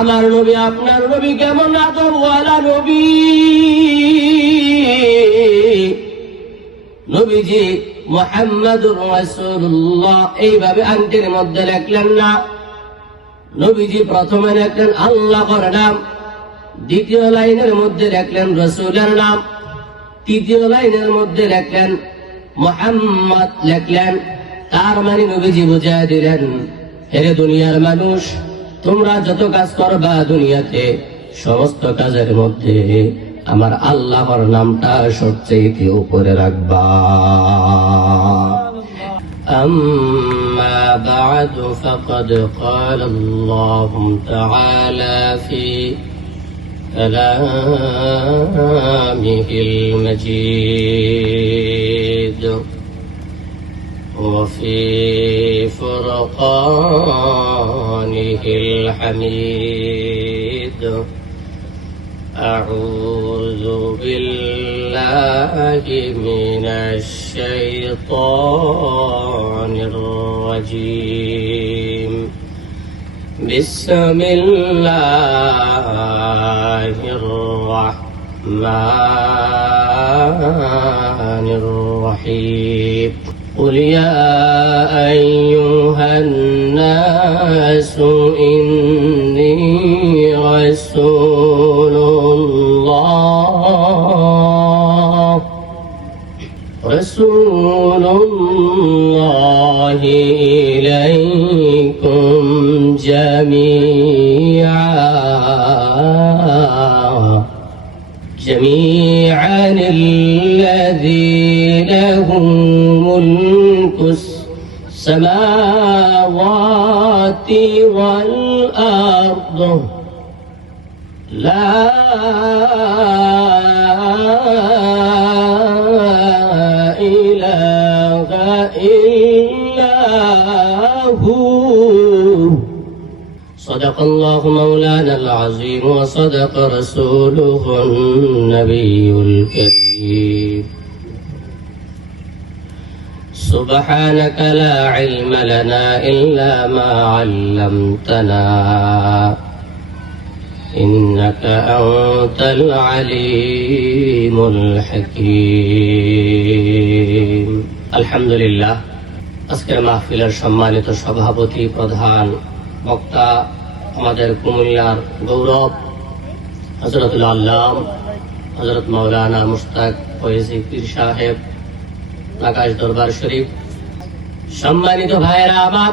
আমার নবী আপনার নবী কেমন আদবওয়ালা নবী। নবীজি মুহাম্মাদুর রাসূলুল্লাহ এইভাবে আংটির মধ্যে লিখলেন না। নবীজি প্রথমে লিখলেন আল্লাহর নাম, দ্বিতীয় লাইনের মধ্যে লিখলেন রাসূলের নাম, তৃতীয় লাইনের মধ্যে লিখলেন মুহাম্মদ লিখলেন। তার মানে নবীজি বুঝায় দিলেন, হে দুনিয়ার মানুষ, তোমরা যত কাজ করবা দুনিয়াতে সমস্ত কাজের মধ্যে আমার আল্লাহর নামটা সবচেয়ে উপরে রাখবা। আম্মা বা'দু ফাকাদ ক্বালা আল্লাহু তাআলা ফি কালামিহিল মাজিদ وفي فرقانه الحميد أعوذ بالله من الشيطان الرجيم بسم الله الرحمن الرحيم قل يا أيها الناس إني رسول الله إليكم جميعا الذي له ملك السماوات والأرض لا إله إلا هو صدق الله مولانا العظيم وصدق رسوله النبي الكريم سبحانك لا علم لنا إلا ما علمتنا إنك أنت العليم الحكيم الحمد لله আজকের মাহফিলের সম্মানিত সভাপতি প্রধান বক্তা আমাদের কুমিল্লার গৌরব হযরতুল আল্লাম হযরত মাওলানা মুশতাক ফয়েজী পীর সাহেব আকাশ দরবার শরীফ, সম্মানিত ভাইয়েরা আমার,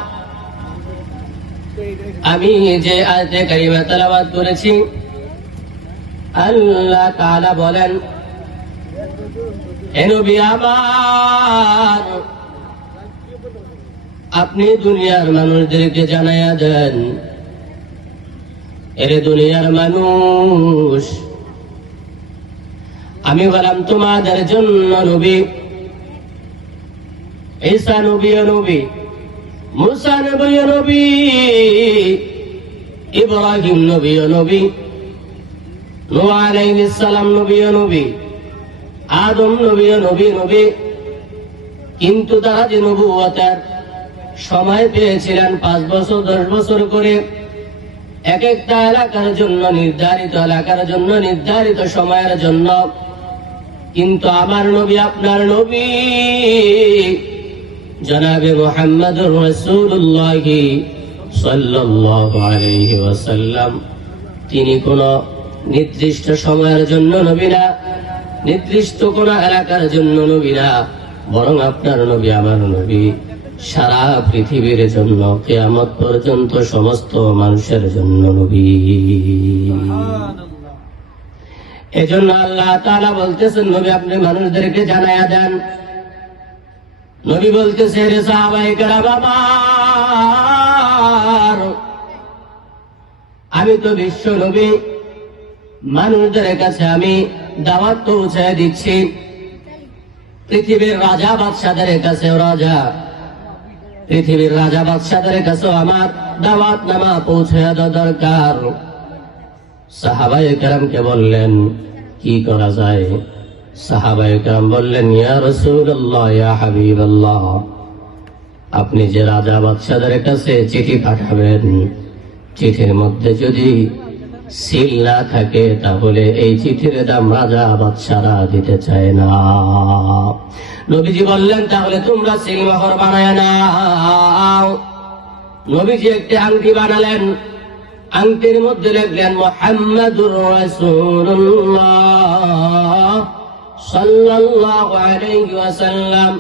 আমি যে আয়াতে কারিমা তেলাওয়াত করেছি, আল্লাহ তাআলা বলেন, হে নবী আমার, আপনি দুনিয়ার মানুষদেরকে জানায়া দেন, এরে দুনিয়ার মানুষ, আমি বললাম তোমাদের জন্য নবী, ঈসা নবী নবী, মুসা নবী নবী, ইব্রাহিম নবী নবী, নূহ আলাইহিস সালাম নবী নবী, আদম নবী নবী নবী। কিন্তু তারা যে নবুয়তের সময় পেয়েছিলেন 5 বছর 10 বছর করে, এক একটা এলাকার জন্য নির্ধারিত এলাকার জন্য নির্ধারিত সময়ের জন্য। কিন্তু আমার নবী আপনার নবী জনাবে মুহাম্মদুর রাসূলুল্লাহ সাল্লাল্লাহু আলাইহি ওয়াসাল্লাম, তিনি কোন নির্দিষ্ট সময়ের জন্য নবী না, নির্দিষ্ট কোন এলাকার জন্য নবী না, বরং আপনার নবী আমার নবী সারা পৃথিবীর জন্য, কিয়ামত পর্যন্ত সমস্ত মানুষের জন্য নবী। এজন্য আল্লাহ তাআলা বলতেছেন, নবী আপনি মানুষদেরকে জানায়া দেন। নবী বলতেছে, রে সাহাবায়ে কেরাম আমার, আমি তো বিশ্ব নবী, মানুষদের কাছে আমি দাওয়াত পৌঁছায় দিচ্ছি। পৃথিবীর রাজা বাদশাদের কাছে রাজা, পৃথিবীর রাজা বাদশাদের কাছেও আমার দাওয়াত নামা পৌঁছে দেওয়া দরকার। সাহাবায়ে কেরামকে বললেন, কি করা যায়? সাহাবায়ে কেরাম বললেন, ইয়া রাসূলুল্লাহ, ইয়া হাবিবাল্লাহ, আপনি যে রাজা বাদশাদের কাছে চিঠি পাঠাবেন, চিঠির মধ্যে যদি সিল না থাকে তাহলে এই চিঠির দাম রাজা বাদশারা দিতে চায় না। নবীজি বললেন তাহলে তোমরা সিল মোহর বানায় নাও। নবীজি একটি আংটি বানালেন, আংটির মধ্যে লিখলেন মুহাম্মাদুর রাসূলুল্লাহ সাল্লাল্লাহু আলাইহি ওয়াসাল্লাম।